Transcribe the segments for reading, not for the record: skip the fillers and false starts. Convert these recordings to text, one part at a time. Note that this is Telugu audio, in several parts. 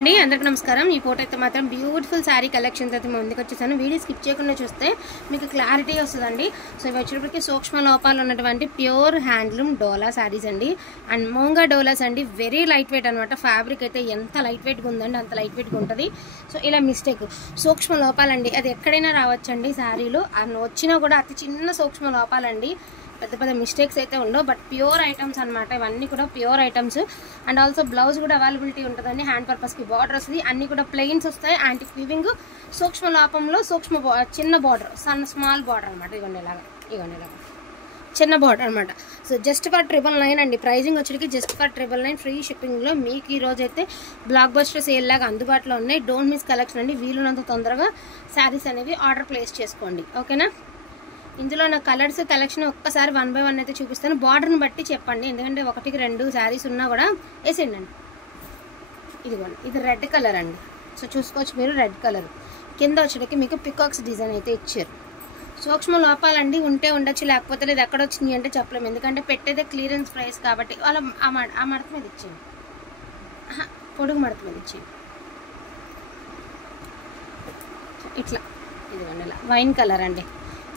అందరికీ నమస్కారం। ఈ ఫోటో అయితే మాత్రం బ్యూటిఫుల్ సారీ కలెక్షన్స్ అయితే ముందుకు వచ్చేసాను। వీడియో స్కిప్ చేయకుండా చూస్తే మీకు క్లారిటీ వస్తుందండి। సో ఇవి వచ్చేటప్పటికి సూక్ష్మ లోపాలు ఉన్నటువంటి ప్యూర్ హ్యాండ్లూమ్ డోలా సారీస్ అండి। అండ్ మోంగా డోలాస్ అండి, వెరీ లైట్ వెయిట్ అనమాట। ఫ్యాబ్రిక్ అయితే ఎంత లైట్ వెయిట్గా ఉందండి అంత లైట్ వెయిట్గా ఉంటుంది। సో ఇలా మిస్టేక్ సూక్ష్మ లోపాలండి, అది ఎక్కడైనా రావచ్చండి సారీలు, వచ్చినా కూడా అతి చిన్న సూక్ష్మ లోపాలండి, పెద్ద పెద్ద మిస్టేక్స్ అయితే ఉండవు। బట్ ప్యూర్ ఐటమ్స్ అనమాట, ఇవన్నీ కూడా pure items. And also blouse కూడా అవైలబిలిటీ ఉంటుందండి, హ్యాండ్ పర్పస్కి బార్డర్ వస్తుంది, అన్నీ కూడా ప్లెయిన్స్ వస్తాయి। యాంటిక్ వీవింగ్ సూక్ష్మ లోపంలో చిన్న బార్డర్, స్మాల్ బార్డర్ అనమాట। ఇవ్వండి ఇలాగా చిన్న బార్డర్ అనమాట। సో జస్ట్ ఫర్ 999 అండి, ప్రైజింగ్ వచ్చేటికి జస్ట్ ఫర్ 999 ఫ్రీ షిప్పింగ్లో మీకు ఈ రోజు అయితే బ్లాక్ బస్టర్ సేల్ లాగా అందుబాటులో ఉన్నాయి। డోంట్ మిస్ కలెక్షన్ అండి, వీలున్నంత తొందరగా శారీస్ అనేవి ఆర్డర్ ప్లేస్ చేసుకోండి, ఓకేనా। ఇందులో నా కలర్స్ కలెక్షన్ ఒక్కసారి 1 by 1 అయితే చూపిస్తాను, బార్డర్ని బట్టి చెప్పండి, ఎందుకంటే 1కి 2 శారీస్ ఉన్నా కూడా వేసేయండి। ఇదిగోండి, ఇది రెడ్ కలర్ అండి, సో చూసుకోవచ్చు మీరు, రెడ్ కలర్ కింద వచ్చేటికి మీకు పికాక్స్ డిజైన్ అయితే ఇచ్చారు। సూక్ష్మ లోపాలండి, ఉంటే ఉండొచ్చు, లేకపోతే లేదు, ఎక్కడ వచ్చింది అంటే చెప్పలేము, ఎందుకంటే పెట్టేదే క్లియరెన్స్ ప్రైస్ కాబట్టి। వాళ్ళ ఆ మడత మీద ఇచ్చేయండి, పొడుగు మడత మీద ఇచ్చేయండి, ఇట్లా ఇదిగోండి ఇలా వైన్ కలర్ అండి।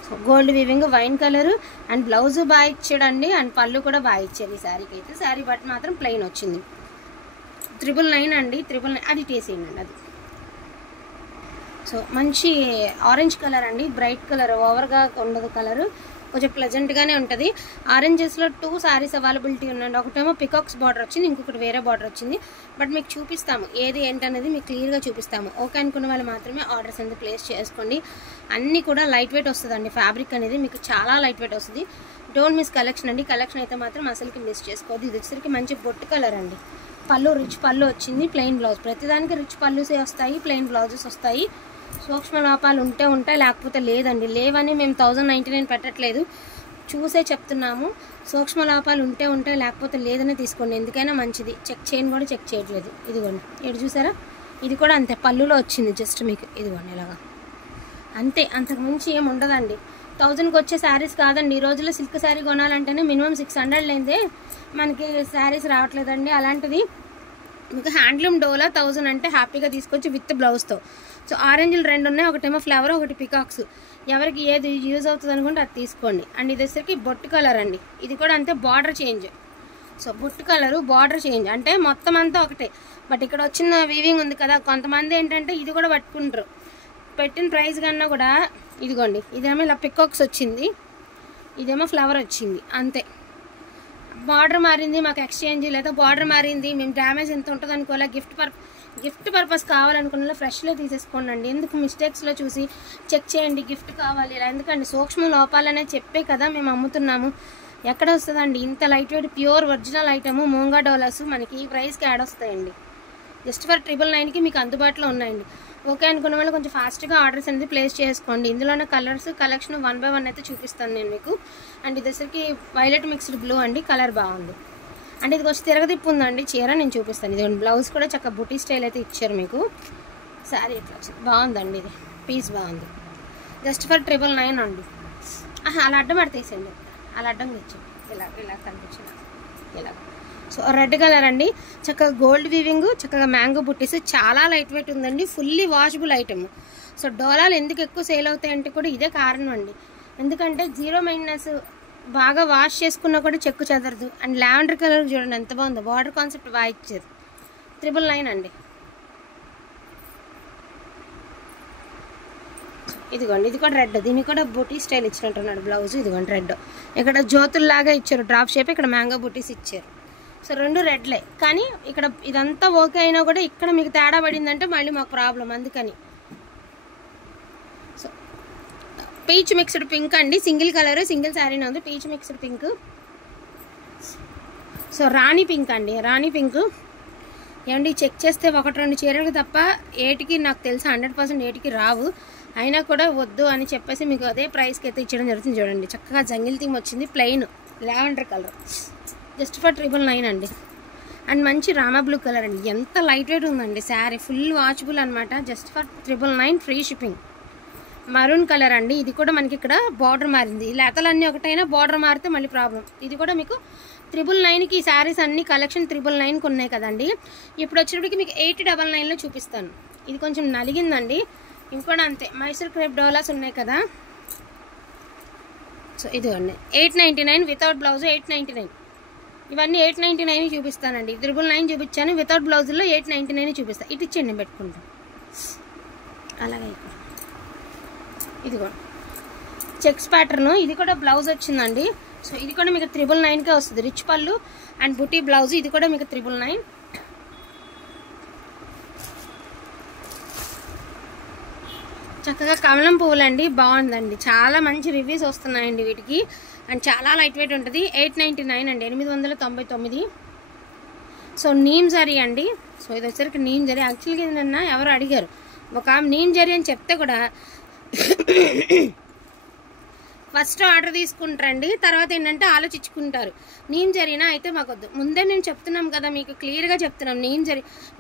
So gold weaving wine colour, and blouse బాగా ఇచ్చాడండి, అండ్ పళ్ళు కూడా బాగా ఇచ్చారు ఈ శారీకి అయితే। శారీ బట్ మాత్రం ప్లెయిన్ వచ్చింది, 999 అండి, 999 అది టేసేయండి అది। సో మంచి ఆరెంజ్ కలర్ అండి, బ్రైట్ కలర్, ఓవర్గా ఉండదు కలర్, కొంచెం ప్లెజెంట్గానే ఉంటుంది। ఆరెంజెస్లో 2 శారీస్ అవైలబిలిటీ ఉన్నాయండి, ఒకటేమో పికాక్స్ బార్డర్ వచ్చింది, ఇంకొకటి వేరే బార్డర్ వచ్చింది, బట్ మీకు చూపిస్తాము ఏది ఏంటనేది మీకు క్లియర్గా చూపిస్తాము। ఓకే అనుకున్న వాళ్ళు మాత్రమే ఆర్డర్స్ అనేది ప్లేస్ చేసుకోండి। అన్నీ కూడా లైట్ వెయిట్ వస్తుందండి, ఫ్యాబ్రిక్ అనేది మీకు చాలా లైట్ వెయిట్ వస్తుంది। డోంట్ మిస్ కలెక్షన్ అండి, కలెక్షన్ అయితే మాత్రం అసలుకి మిస్ చేసుకోవద్దు। ఇది వచ్చేసరికి మంచి బొట్టు కలర్ అండి, పళ్ళు రిచ్ పళ్ళు వచ్చింది, ప్లెయిన్ బ్లౌజ్, ప్రతిదానికి రిచ్ పళ్ళుసే వస్తాయి, ప్లెయిన్ బ్లౌజెస్ వస్తాయి। సూక్ష్మ లోపాలు ఉంటాయి, లేకపోతే లేదండి, లేవని మేము 1099 పెట్టట్లేదు, చూసే చెప్తున్నాము। సూక్ష్మ లోపాలు ఉంటాయి, లేకపోతే లేదని తీసుకోండి, ఎందుకైనా మంచిది, చెక్ చేయని కూడా చెక్ చేయట్లేదు। ఇదిగోండి ఇటు చూసారా, ఇది కూడా అంతే, పళ్ళులో వచ్చింది జస్ట్ మీకు, ఇదిగోండి ఇలాగా అంతే, అంతకు మించి ఏమి ఉండదండి। 1000కి వచ్చే శారీస్ కాదండి, ఈ రోజుల్లో సిల్క్ శారీ కొనాలంటేనే మినిమం 600 లేదే మనకి శారీస్ రావట్లేదండి। అలాంటిది మీకు హ్యాండ్లూమ్ డోలా 1000 అంటే హ్యాపీగా తీసుకొచ్చి విత్ బ్లౌజ్తో। సో ఆరెంజ్లు 2 ఉన్నాయి, ఒకటేమో ఫ్లవర్, ఒకటి పికాక్స్, ఎవరికి ఏది యూజ్ అవుతుంది అనుకుంటే అది తీసుకోండి। అండ్ ఇది వచ్చేసరికి బొట్టు కలర్ అండి, ఇది కూడా అంతే, బార్డర్ చేంజ్। సో బొట్టు కలరు బార్డర్ చేంజ్ అంటే మొత్తం అంతా ఒకటే, బట్ ఇక్కడ వచ్చిన వీవింగ్ ఉంది కదా, కొంతమంది ఏంటంటే ఇది కూడా పట్టుకుంటారు, పెట్టిన ప్రైస్ కన్నా కూడా ఇదిగోండి, ఇదేమో ఇలా పికాక్స్ వచ్చింది, ఇదేమో ఫ్లవర్ వచ్చింది, అంతే। బార్డర్ మారింది మాకు ఎక్స్చేంజ్, లేదా బార్డర్ మారింది మేము డ్యామేజ్ ఎంత ఉంటుంది అనుకోలే, గిఫ్ట్ పర్పస్ కావాలనుకున్న ఫ్రెష్లో తీసేసుకోండి అండి, ఎందుకు మిస్టేక్స్లో చూసి చెక్ చేయండి, గిఫ్ట్ కావాలి ఇలా ఎందుకండి, సూక్ష్మ లోపాలనే చెప్పే కదా మేము అమ్ముతున్నాము। ఎక్కడ వస్తుందండి ఇంత light weight pure original item Monga Doulos మనకి ఈ ప్రైస్కి యాడ్ వస్తాయండి, జస్ట్ ఫర్ 999కి మీకు అందుబాటులో ఉన్నాయండి। ఓకే అనుకున్న వాళ్ళు కొంచెం ఫాస్ట్గా ఆర్డర్స్ అనేది ప్లేస్ చేసుకోండి। ఇందులోనే కలర్స్ కలెక్షన్ 1 by 1 అయితే చూపిస్తాను నేను మీకు। అండ్ ఇది వచ్చరికి వైలెట్ మిక్స్డ్ బ్లూ అండి, కలర్ బాగుంది, అంటే ఇది వచ్చి తిరగతిప్పు ఉందండి చీర, నేను చూపిస్తాను। ఇది బ్లౌజ్ కూడా చక్కగా బుటీ స్టైల్ అయితే ఇచ్చారు మీకు, శారీ ఎట్లా వచ్చింది బాగుందండి, ఇది పీస్ బాగుంది, జస్ట్ ఫర్ 999 అండి। అలా అడ్డం పడితేసేయండి, అలా అడ్డం తెచ్చాను, ఇలా కనిపించింది ఇలా। సో రెడ్ కలర్ అండి, చక్కగా గోల్డ్ వీవింగ్, చక్కగా మ్యాంగో బుట్టీస్, చాలా లైట్ వెయిట్ ఉందండి, ఫుల్లీ వాషబుల్ ఐటమ్। సో డోలాలు ఎందుకు ఎక్కువ సేల్ అవుతాయంటే కూడా ఇదే కారణం అండి, ఎందుకంటే 0 మెయింటెనెన్స్, బాగా వాష్ చేసుకున్నా కూడా చెక్కు చెదరదు। అండ్ లావెండర్ కలర్ చూడండి ఎంత బాగుందో, బార్డర్ కాన్సెప్ట్ బాగా ఇచ్చారు, 999 అండి। ఇదిగోండి ఇది కూడా రెడ్, దీనికి కూడా బుటీ స్టైల్ ఇచ్చినట్టున్నాడు బ్లౌజ్, ఇదిగోండి రెడ్, ఇక్కడ జ్యోతుల్లాగా ఇచ్చారు, డ్రాప్ షేప్, ఇక్కడ మ్యాంగో బుటీస్ ఇచ్చారు। సో 2 రెడ్లే, కానీ ఇక్కడ ఇదంతా ఓకే అయినా కూడా ఇక్కడ మీకు తేడా పడిందంటే మళ్ళీ మాకు ప్రాబ్లం, అందుకని। సో పీచ్ మిక్స్డ్ పింక్ అండి, సింగిల్ కలర్, సింగిల్ శారీనే ఉంది, పీచ్ మిక్స్డ్ పింక్। సో రాణి పింక్ అండి, రాణి పింక్ ఏమండి, చెక్ చేస్తే 1-2 చీరలకు తప్ప ఏటికి నాకు తెలిసి 100% ఏటికి రావు, అయినా కూడా వద్దు అని చెప్పేసి మీకు అదే ప్రైస్కి అయితే ఇచ్చడం జరుగుతుంది। చూడండి చక్కగా జంగిల్ థీమ్ వచ్చింది, plain lavender colour, just for 999 అండి। అండ్ మంచి రామా బ్లూ కలర్ అండి, ఎంత లైట్ వెయిట్ ఉందండి శారీ, ఫుల్ వాచబుల్ అనమాట, just for 999 free shipping. Maroon colour అండి, ఇది కూడా మనకి ఇక్కడ బార్డర్ మారింది, లేతలన్నీ ఒకటైనా బార్డర్ మారితే మళ్ళీ ప్రాబ్లం, ఇది కూడా మీకు 999కి ఈ శారీస్ అన్ని కలెక్షన్ 999కి ఉన్నాయి కదండి. ఇప్పుడు వచ్చేటప్పటికి మీకు 899లో చూపిస్తాను. ఇది కొంచెం నలిగిందండి. ఇంకోటి అంతే మైసూర్ క్రేప్ డోలాస్ ఉన్నాయి కదా. సో ఇదిగోండి 899 వితౌట్ బ్లౌజ్ 899. ఇవన్నీ 899 చూపిస్తానండి. 999 చూపించాను, వితౌట్ బ్లౌజుల్లో 899 చూపిస్తాను. ఇటు ఇచ్చేయండి నేను పెట్టుకుంటాను. అలాగే ఇదిగో చెక్స్ ప్యాటర్న్, ఇది కూడా బ్లౌజ్ వచ్చిందండి. సో ఇది కూడా మీకు 999కే వస్తుంది. రిచ్ పళ్ళు అండ్ బుటీ బ్లౌజ్, ఇది కూడా మీకు 999. చక్కగా కమలం పువ్వులండి, బాగుందండి. చాలా మంచి రివ్యూస్ వస్తున్నాయండి వీటికి. అండ్ చాలా లైట్ వెయిట్ ఉంటుంది. 899 అండి, 899. సో నీమ్ జరీ అండి. సో ఇది వచ్చేసరికి నీమ్ జరీ. యాక్చువల్గా ఇది నిన్న ఎవరు అడిగారు, ఒక నీమ్ జరీ అని చెప్తే కూడా ఫస్ట్ ఆర్డర్ తీసుకుంటారండి, తర్వాత ఏంటంటే ఆలోచించుకుంటారు. నీమ్ జరీనా అయితే మాకొద్దు. ముందే నేను చెప్తున్నాం కదా, మీకు క్లియర్గా చెప్తున్నాం.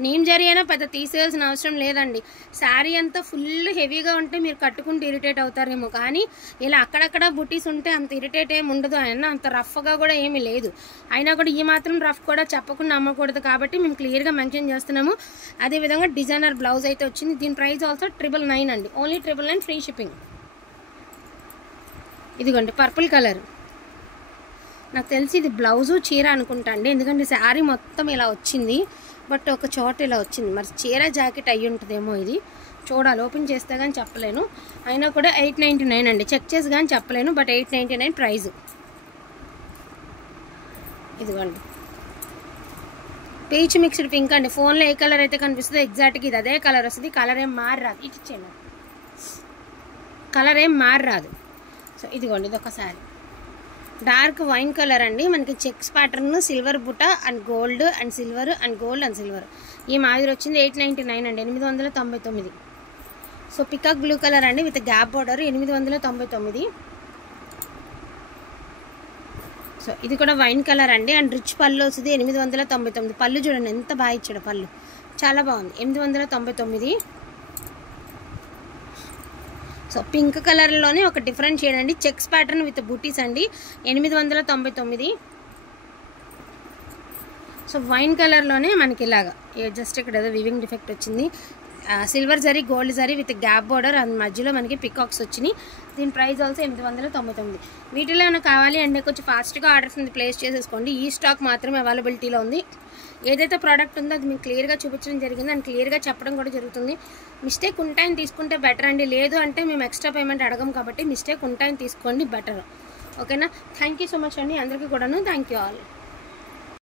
నీమ్ జరీ అయినా పెద్ద తీసేయాల్సిన అవసరం లేదండి. శారీ అంతా ఫుల్ హెవీగా ఉంటే మీరు కట్టుకుంటూ ఇరిటేట్ అవుతారేమో, కానీ ఇలా అక్కడక్కడ బుటీస్ ఉంటే అంత ఇరిటేట్ ఏమి ఉండదు. అయినా అంత రఫ్గా కూడా ఏమీ లేదు. అయినా కూడా ఈ మాత్రం రఫ్ కూడా చెప్పకుండా అమ్మకూడదు కాబట్టి మేము క్లియర్గా మెన్షన్ చేస్తున్నాము. అదేవిధంగా డిజైనర్ బ్లౌజ్ అయితే వచ్చింది. దీని ప్రైస్ ఆల్సో 999 అండి. Only 999 free shipping. ఇదిగోండి పర్పుల్ కలర్. నాకు తెలిసి ఇది బ్లౌజు చీర అనుకుంటా అండి, ఎందుకంటే శారీ మొత్తం ఇలా వచ్చింది, బట్ ఒక చోట ఇలా వచ్చింది. మరి చీర జాకెట్ అయ్యి ఉంటుందేమో. ఇది చూడాలి, ఓపెన్ చేస్తే కానీ చెప్పలేను. అయినా కూడా 899 అండి. చెక్ చేసి కానీ చెప్పలేను, బట్ 899 ప్రైజు. ఇదిగోండి పీచ్ మిక్స్డ్ పింక్ అండి. ఫోన్లో ఏ కలర్ అయితే కనిపిస్తుందో ఎగ్జాక్ట్గా ఇది అదే కలర్ వస్తుంది. కలర్ ఏం మారరాదు. ఇటు ఇచ్చేయండి, కలర్ ఏం మారరాదు. సో ఇదిగోండి ఇది ఒకసారి డార్క్ వైన్ కలర్ అండి. మనకి చెక్స్ ప్యాటర్న్, సిల్వర్ బుట్ట and gold and silver and gold and silver ఈ మాదిరి వచ్చింది. 899 అండి, 899. సో పికాక్ బ్లూ కలర్ అండి విత్ గ్యాప్ బార్డర్, 899. సో ఇది కూడా వైన్ కలర్ అండి అండ్ రిచ్ పళ్ళు వస్తుంది. 899. పళ్ళు చూడండి ఎంత బాగా ఇచ్చాడు, పళ్ళు చాలా బాగుంది. 899. సో పింక్ కలర్లోనే ఒక డిఫరెంట్ షేడ్ అండి, చెక్స్ ప్యాటర్న్ విత్ బూటీస్ అండి, 899. సో వైన్ కలర్లోనే మనకి ఇలాగా జస్ట్ ఇక్కడ ఏదో వివింగ్ డిఫెక్ట్ వచ్చింది. Silver zari, gold zari with gap border, and మధ్యలో మనకి పికాక్స్ వచ్చినాయి. దీని ప్రైస్ ఆల్సో 899. వీటిలో ఏమైనా కావాలి అంటే కొంచెం ఫాస్ట్గా ఆర్డర్స్ ప్లేస్ చేసేసుకోండి. ఈ స్టాక్ మాత్రమే అవైలబిలిటీలో ఉంది. ఏదైతే ప్రోడక్ట్ ఉందో అది మీకు క్లియర్గా చూపించడం జరిగింది అండ్ క్లియర్గా చెప్పడం కూడా జరుగుతుంది. మిస్టేక్ ఉంటాయని తీసుకుంటే బెటర్ అండి, లేదు అంటే మేము ఎక్స్ట్రా పేమెంట్ అడగం కాబట్టి మిస్టేక్ ఉంటాయని తీసుకోండి బెటర్. ఓకేనా? థ్యాంక్ యూ సో మచ్ అండి అందరికీ కూడాను. Thank you all.